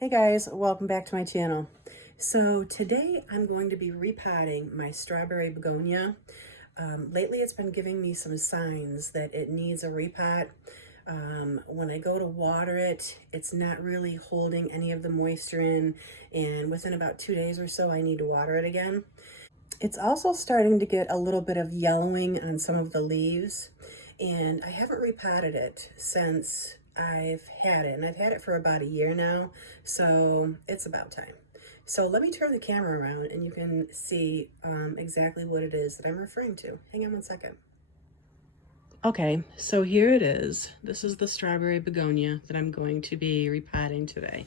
Hey guys, welcome back to my channel. So today I'm going to be repotting my strawberry begonia. Lately it's been giving me some signs that it needs a repot. When I go to water it, it's not really holding any of the moisture in, and within about 2 days or so I need to water it again. It's also starting to get a little bit of yellowing on some of the leaves, and I haven't repotted it since I've had it, and I've had it for about a year now, so it's about time. So let me turn the camera around and you can see exactly what it is that I'm referring to. Hang on one second. Okay, so here it is. This is the strawberry begonia that I'm going to be repotting today.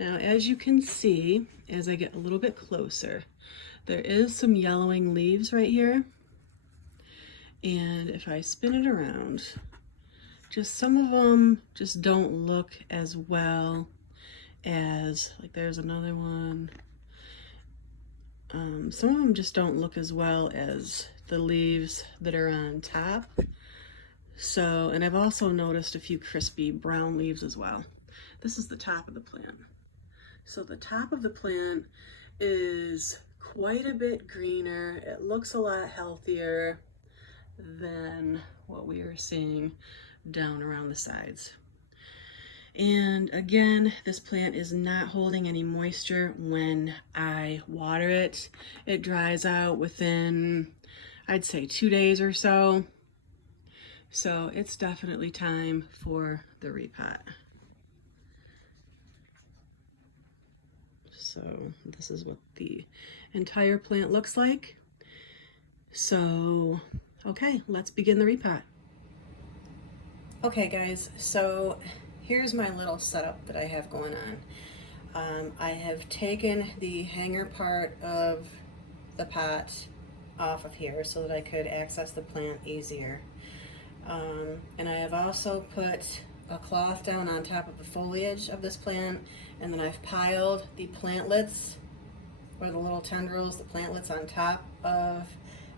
Now, as you can see, as I get a little bit closer, there is some yellowing leaves right here. And if I spin it around, just some of them just don't look as well as, like there's another one. Some of them just don't look as well as the leaves that are on top. So, and I've also noticed a few crispy brown leaves as well. This is the top of the plant. So the top of the plant is quite a bit greener. It looks a lot healthier than what we are seeing down around the sides. And again, this plant is not holding any moisture when I water it. It dries out within, I'd say, 2 days or so. So it's definitely time for the repot. So this is what the entire plant looks like. So, okay, let's begin the repot. Okay guys, so here's my little setup that I have going on. I have taken the hanger part of the pot off of here so that I could access the plant easier. And I have also put a cloth down on top of the foliage of this plant, and then I've piled the plantlets, or the little tendrils, the plantlets on top of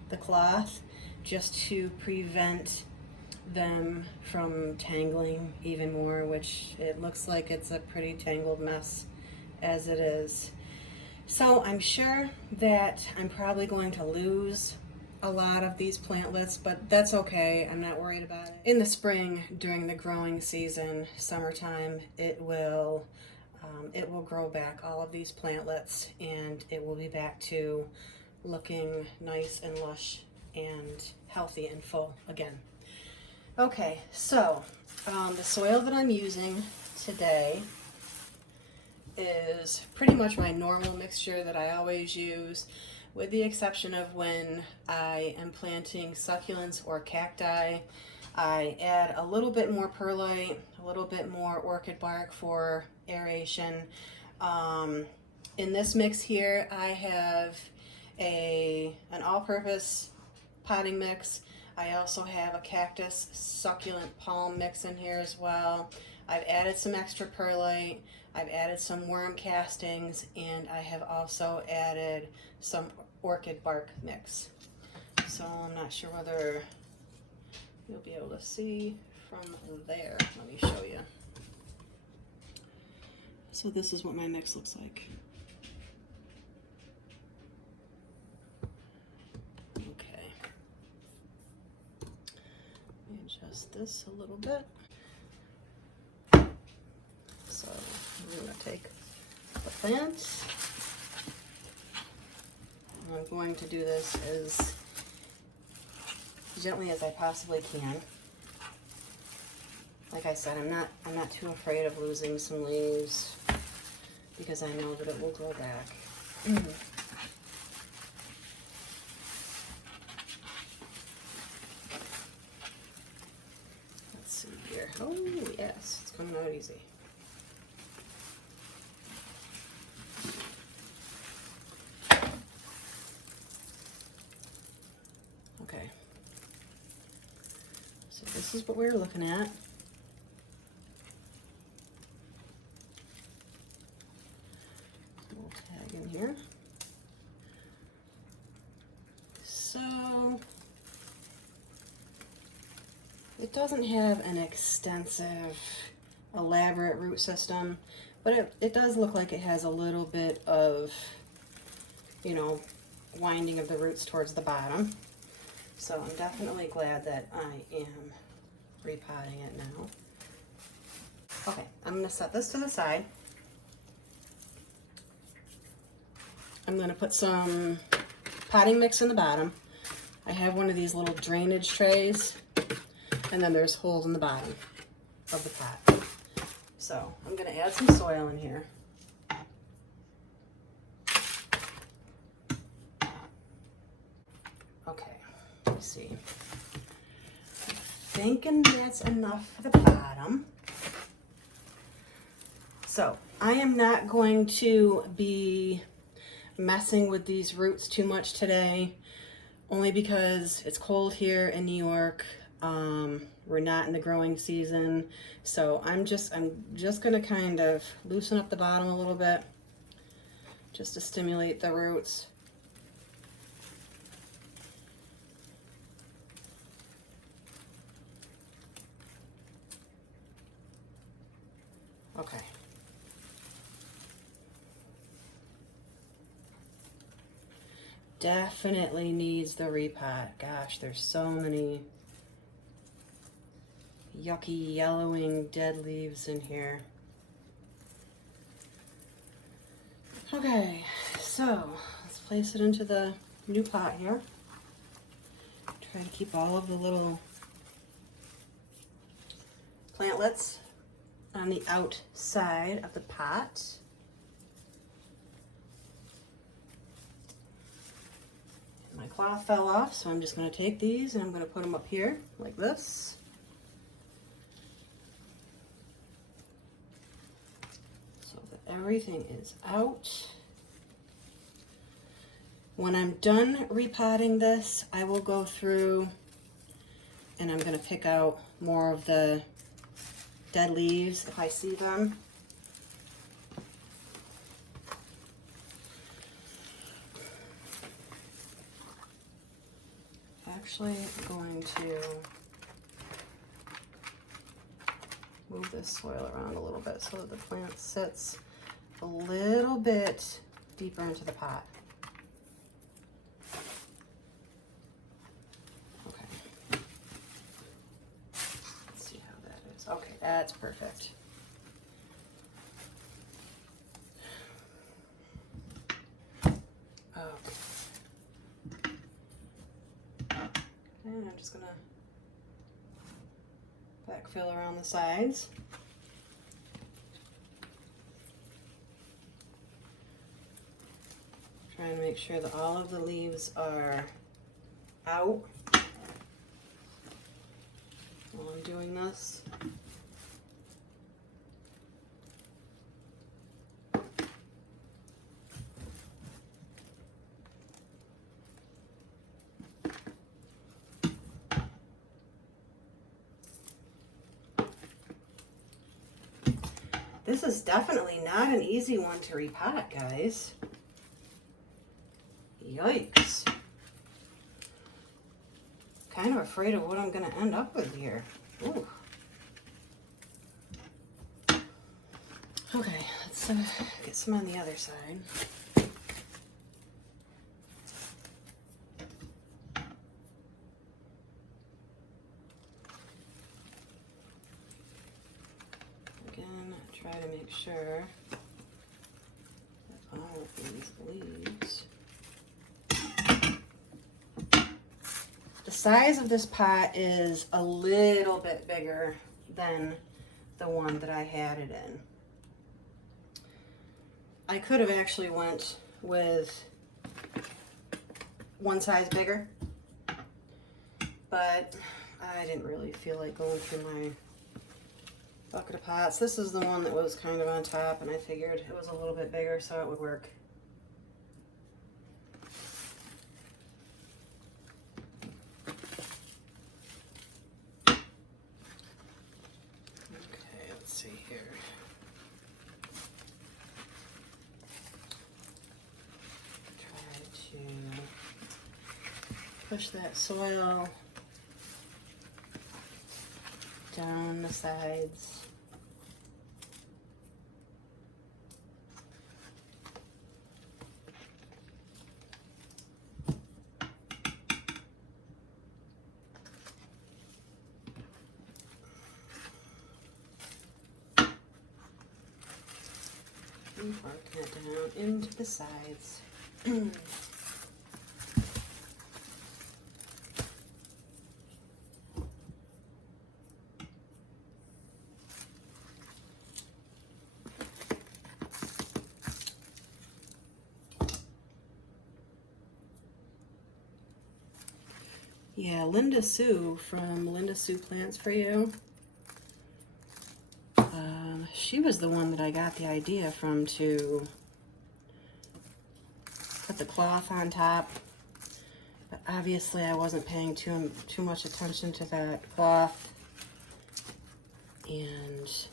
the cloth, just to prevent them from tangling even more, which it looks like it's a pretty tangled mess as it is. So I'm sure that I'm probably going to lose a lot of these plantlets, but that's okay. I'm not worried about it. In the spring, during the growing season, summertime, it will grow back all of these plantlets, and it will be back to looking nice and lush and healthy and full again. Okay, so the soil that I'm using today is pretty much my normal mixture that I always use, with the exception of when I am planting succulents or cacti. I add a little bit more perlite, a little bit more orchid bark for aeration. In this mix here, I have an all-purpose potting mix. I also have a cactus succulent palm mix in here as well. I've added some extra perlite, I've added some worm castings, and I have also added some orchid bark mix. So I'm not sure whether you'll be able to see from there. Let me show you. So this is what my mix looks like. Okay. Adjust this a little bit. So I'm going to take the plants. I'm going to do this as gently as I possibly can. Like I said, I'm not too afraid of losing some leaves because I know that it will grow back. Let's see here. Oh yes, it's coming out easy. Okay. So this is what we're looking at. We'll tag in here. So it doesn't have an extensive, elaborate root system, But it does look like it has a little bit of, you know, winding of the roots towards the bottom. So I'm definitely glad that I am repotting it now. Okay, I'm going to set this to the side. I'm going to put some potting mix in the bottom. I have one of these little drainage trays, and then there's holes in the bottom of the pot. So I'm going to add some soil in here. Okay, let's see. Thinking that's enough for the bottom. So I am not going to be messing with these roots too much today, only because it's cold here in New York. We're not in the growing season, so I'm just gonna kind of loosen up the bottom a little bit just to stimulate the roots. Okay. Definitely needs the repot. Gosh, there's so many yucky yellowing dead leaves in here. Okay, so let's place it into the new pot here. Try to keep all of the little plantlets on the outside of the pot. My cloth fell off, so I'm just going to take these and I'm going to put them up here like this. So that everything is out. When I'm done repotting this, I will go through and I'm going to pick out more of the dead leaves if I see them. Actually, I'm going to move this soil around a little bit so that the plant sits a little bit deeper into the pot. Okay. Let's see how that is. Okay, that's perfect. Okay. And I'm just gonna backfill around the sides. Try and make sure that all of the leaves are out while I'm doing this. This is definitely not an easy one to repot, guys. Yikes. Kind of afraid of what I'm going to end up with here. Ooh. Okay, let's get some on the other side. Again, try to make sure that all of these leaves. The size of this pot is a little bit bigger than the one that I had it in. I could have actually went with one size bigger, but I didn't really feel like going through my bucket of pots. This is the one that was kind of on top, and I figured it was a little bit bigger so it would work. Okay, let's see here. Try to push that soil down the sides. And working it down into the sides. Yeah, Linda Sue from Linda Sue Plants For You. She was the one that I got the idea from to put the cloth on top. But obviously I wasn't paying too much attention to that cloth. And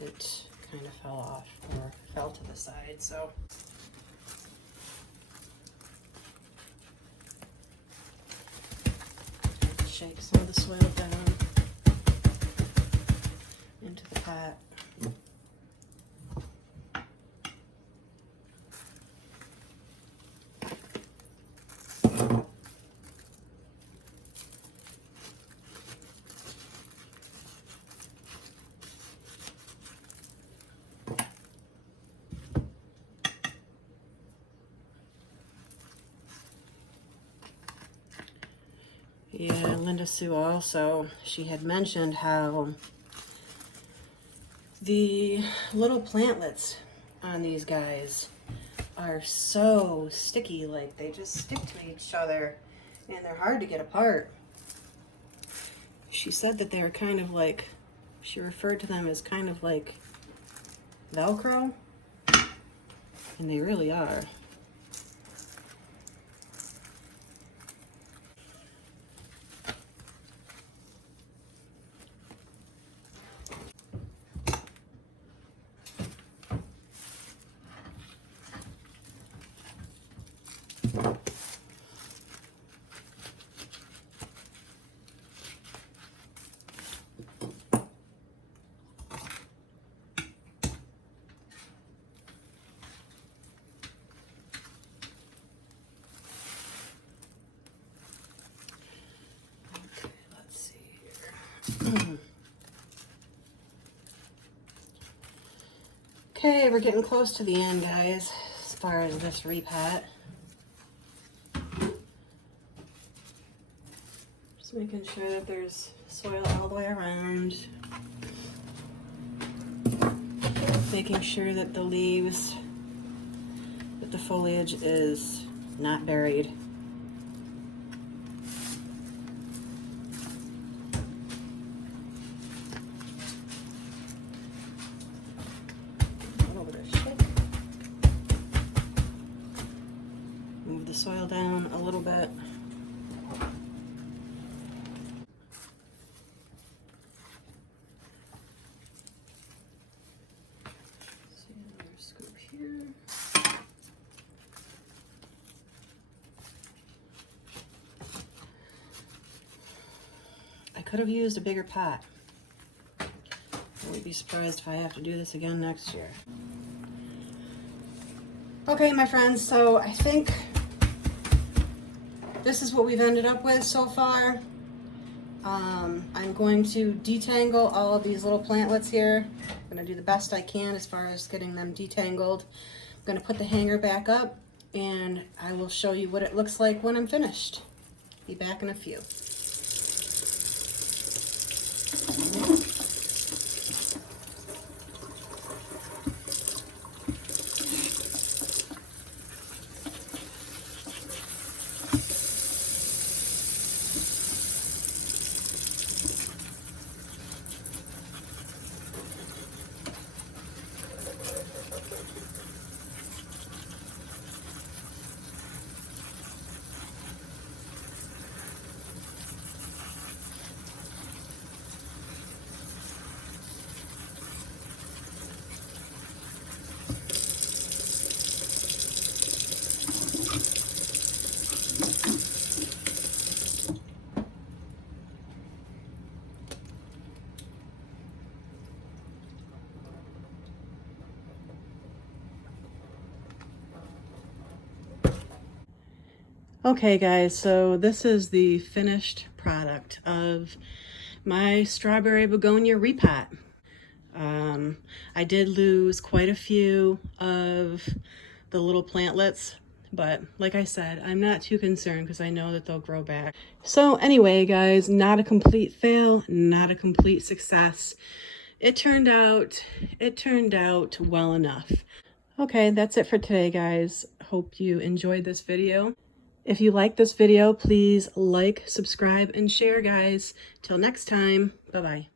it kind of fell off or fell to the side, so. Shake some of the soil down into the pot. Yeah, Linda Sue also, she had mentioned how the little plantlets on these guys are so sticky, like they just stick to each other and they're hard to get apart. She said that they're kind of like, she referred to them as kind of like Velcro, and they really are. Okay, we're getting close to the end, guys, as far as this repot. Just making sure that there's soil all the way around. Making sure that the leaves, that the foliage is not buried. Move the soil down a little bit. See another scoop here. I could have used a bigger pot. I wouldn't be surprised if I have to do this again next year. Okay, my friends, so I think this is what we've ended up with so far. I'm going to detangle all of these little plantlets here. I'm going to do the best I can as far as getting them detangled. I'm going to put the hanger back up and I will show you what it looks like when I'm finished. Be back in a few. Okay guys, so this is the finished product of my strawberry begonia repot. I did lose quite a few of the little plantlets, but like I said, I'm not too concerned because I know that they'll grow back. So anyway, guys, not a complete fail, not a complete success. It turned out well enough. Okay, that's it for today, guys. Hope you enjoyed this video. If you like this video, please like, subscribe, and share, guys. Till next time, bye-bye.